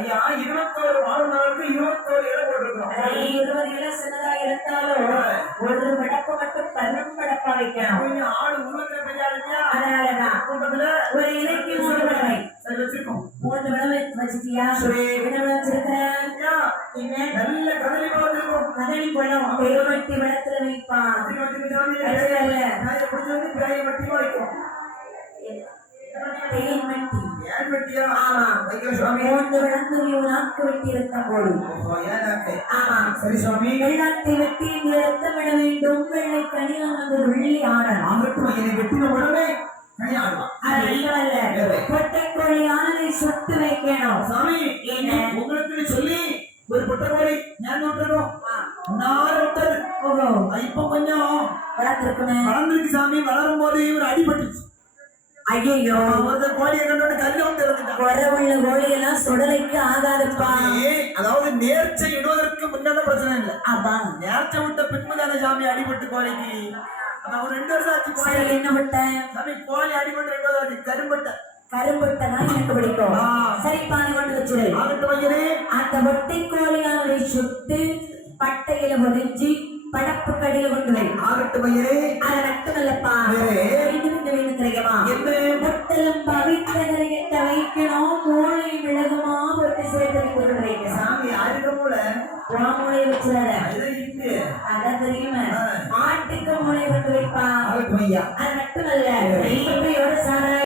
ஐயா 21 மாணவர்களுக்கு 21 இடம் போட்டிருக்கோம். 20 இடம் சின்னதா இருந்தாலும் ஒரு படப்பு மட்டும் பல்லும் படப்பா வைக்கணும். கொஞ்சம் ஆடு உள்ளத்துல பெரியாளுங்க. அதனாலதான் கூட்டத்துல ஒரு இலைக்கு 3 விடவை வச்சிருக்கோம். 3 விடவை வச்சிட்டியா? என்ன வச்சிருக்கிறேன்? என்ன நல்ல கதலி பழம் இருக்கும். கதலி பழம் தேவட்டி விடத்துல வைப்பான். வைக்கும் வெள்ளத்தை வெட்டி ரத்தம் விட வேண்டும். வெள்ளை கனியான் வெள்ளி ஆடலாம். பொட்டைக்கோழி ஆனதை சுட்டு வைக்கணும். சாமி என்ன உங்களுக்கு சொல்லி ஒரு பொட்டைக்கோழி ஞான் விட்டுறோம். இப்ப கொஞ்சம் வளர்ந்துருக்கு சாமி. வளரும் போது ஒரு அடிபட்டுச்சு. ஐயோ கோழியை கண்டோட கல்லும் உள்ள கோழியெல்லாம் சுடலைக்கு ஆகாதுப்பா. அதாவது நேர்ச்சை இடுவதற்கு முன்னாடி பிரச்சனை இல்லை. அதான் நேர்ச்சை விட்ட பின்புதான சாமி அடிபட்டு கோழிக்கு. ஒரு 2 வருஷம் ஆச்சு. கோழி என்ன விட்டேன் சாமி? கோழி அடிபட்டு 2 வருஷம் ஆச்சு. கரும்பட்டை தான் எனக்கு பிடிக்கும். சரி பானை கொண்டு வச்சிரு. அந்த ஒட்டை கோழியானை சுட்டு பட்டையில ஒதிஞ்சி படப்பு கடையில கொண்டு வை. அதை நட்டுமல்லப்பா வேணும் கிடைக்குமா? முட்டலும் பவித்தகரை எட்ட வைக்கணும். மூளை விலகுமா ஒட்டு சேர்த்து கொண்டு வைக்கணும். சாமி யாருக்கு மூளை? மூளை வச்சுறாரு. அதான் தெரியுமா? ஆட்டுக்கு மூளை கொண்டு வைப்பா. அது நட்டுமல்ல சார